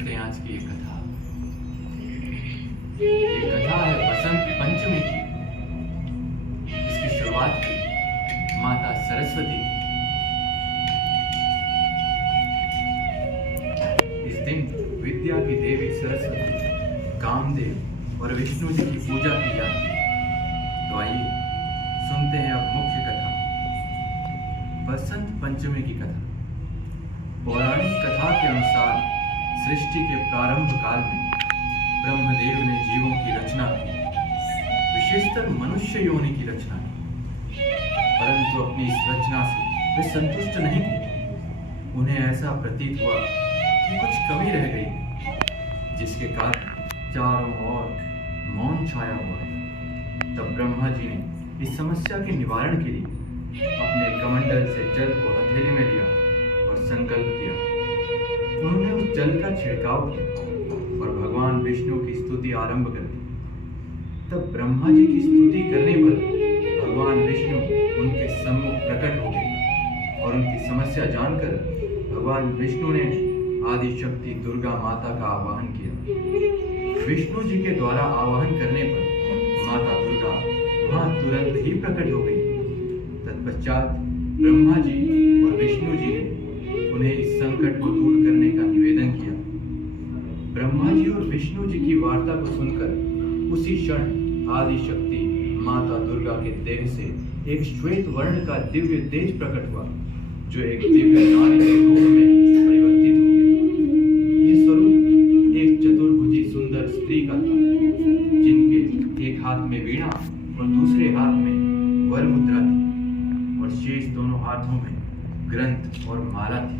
करते हैं आज की ये कथा। ये कथा है बसंत पंचमी की, जिसकी शुरुआत की माता सरस्वती। इस दिन विद्या की देवी सरस्वती, कामदेव और विष्णु जी की पूजा की जाती है। तो आइए सुनते हैं अब मुख्य कथा, बसंत पंचमी की कथा। पौराणिक कथा के अनुसार सृष्टि के प्रारंभ काल में ब्रह्मदेव ने जीवों की रचना की, विशेषकर मनुष्य योनि की रचना की। परंतु अपनी इस रचना से वे संतुष्ट नहीं थे। उन्हें ऐसा प्रतीत हुआ कि कुछ कमी रह गई, जिसके कारण चारों ओर मौन छाया हुआ है। तब ब्रह्मा जी ने इस समस्या के निवारण के लिए अपने कमंडल से जल को हथेली में लिया और संकल्प किया। उन्होंने उस जल का छिड़काव किया और भगवान विष्णु की स्तुति आरंभ कर दी। तब ब्रह्मा जी की स्तुति करने पर भगवान विष्णु उनके सम्मुख प्रकट हो गए और उनकी समस्या जानकर भगवान विष्णु ने आदि शक्ति दुर्गा माता का आवाहन किया। विष्णु जी के द्वारा आवाहन करने पर माता दुर्गा वहां तुरंत ही प्रकट हो गई। तत्पश्चात ब्रह्मा जी और विष्णु जी ने उन्हें इस संकट को दूर करने का निवेदन किया। ब्रह्मा जी और विष्णु जी की वार्ता को सुनकर उसी क्षण आदि शक्ति माता दुर्गा के देह से एक श्वेत वर्ण का दिव्य तेज प्रकट हुआ, जो एक दिव्य नारी के रूप में परिवर्तित हो गया। यह स्वरूप एक चतुर्भुजी सुंदर स्त्री का था, जिनके एक हाथ में वीणा और दूसरे हाथ में वर मुद्रा थी और शेष दोनों हाथों में ग्रंथ और माला थी।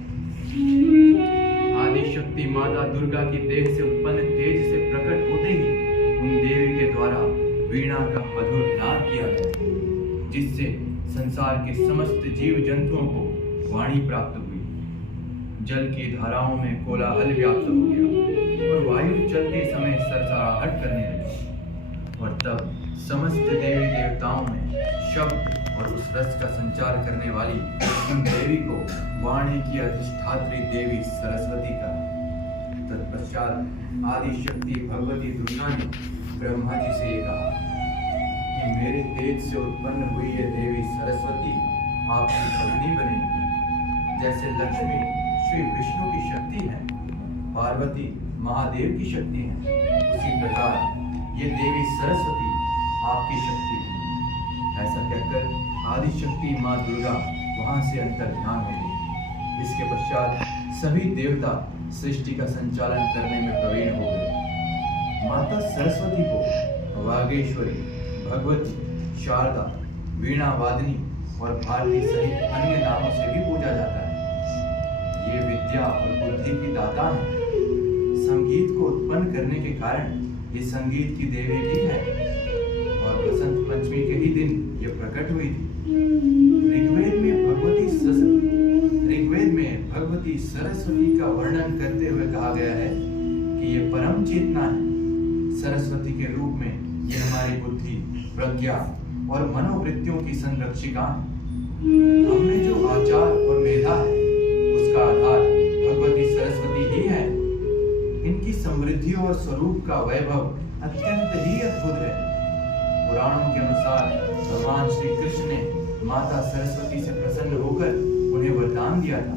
आदि शक्ति माता दुर्गा की देह से उत्पन्न तेज से प्रकट होते ही उन देवी के द्वारा वीणा का मधुर नाद किया गया, जिससे संसार के समस्त जीव जंतुओं को वाणी प्राप्त हुई। जल की धाराओं में कोलाहल व्याप्त हो गया और वायु चलते समय सरसराहट करने लगी। और तब समस्त देवी देवताओं में शब्द और उस रस का संचार करने वाली उन देवी को वाणी की अधिष्ठात्री देवी सरस्वती का। तत्पश्चात आदि शक्ति भगवती दुर्गा ने ब्रह्मा जी से ये कहा कि मेरे तेज से उत्पन्न हुई ये देवी सरस्वती आपकी पत्नी बनेगी। जैसे लक्ष्मी श्री विष्णु की शक्ति है, पार्वती महादेव की शक्ति है, उसी प्रकार ये देवी सरस्वती आपकी शक्ति है। ऐसा कहकर आदि शक्ति माँ दुर्गा वहां से अंतर्ध्यान हो गई। इसके पश्चात सभी देवता सृष्टि का संचालन करने में प्रवीण हो गए। माता सरस्वती को वागेश्वरी, भगवती, शारदा, वीणा वादिनी और भारती सहित अन्य नामों से भी पूजा जाता है। ये विद्या और बुद्धि की दाता है। संगीत को उत्पन्न करने के कारण ये संगीत की देवी भी है और बसंत पंचमी के ही दिन ये प्रकट हुई थी। ऋग्वेद में भगवती सरस्वती का वर्णन करते हुए कहा गया है कि ये परम चेतना है। सरस्वती के रूप में ये हमारी बुद्धि, प्रज्ञा और मनोवृत्तियों की संरक्षिका है। हमने जो आचार और मेधा है, उसका आधार भगवती सरस्वती ही है। इनकी समृद्धि और स्वरूप का वैभव अत्यंत ही अद्भुत है। पुराणों के अनुसार भगवान श्री कृष्ण ने माता सरस्वती से प्रसन्न होकर उन्हें वरदान दिया था,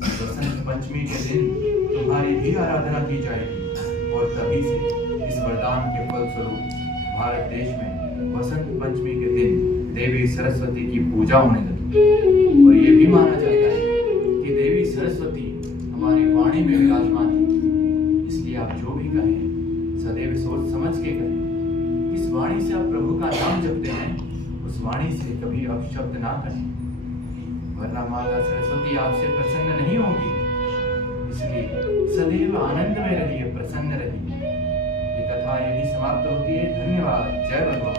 बसंत पंचमी के दिन तुम्हारी भी आराधना की जाएगी। और तभी से इस वरदान के फलस्वरूप भारत देश में बसंत पंचमी के दिन देवी सरस्वती की पूजा होने लगी। और ये भी माना जाता है कि देवी सरस्वती हमारी वाणी में विराजमान है। इसलिए आप जो भी कहें सदैव सोच समझ के कहें। इस वाणी से आप प्रभु का नाम जपते हैं, उस वाणी से कभी अपशब्द ना करें, वरना माता सरस्वती आपसे प्रसन्न नहीं होगी। इसलिए सदैव आनंद में रहिए, प्रसन्न रहिए। ये कथा यही समाप्त होती है। धन्यवाद। जय भगवान।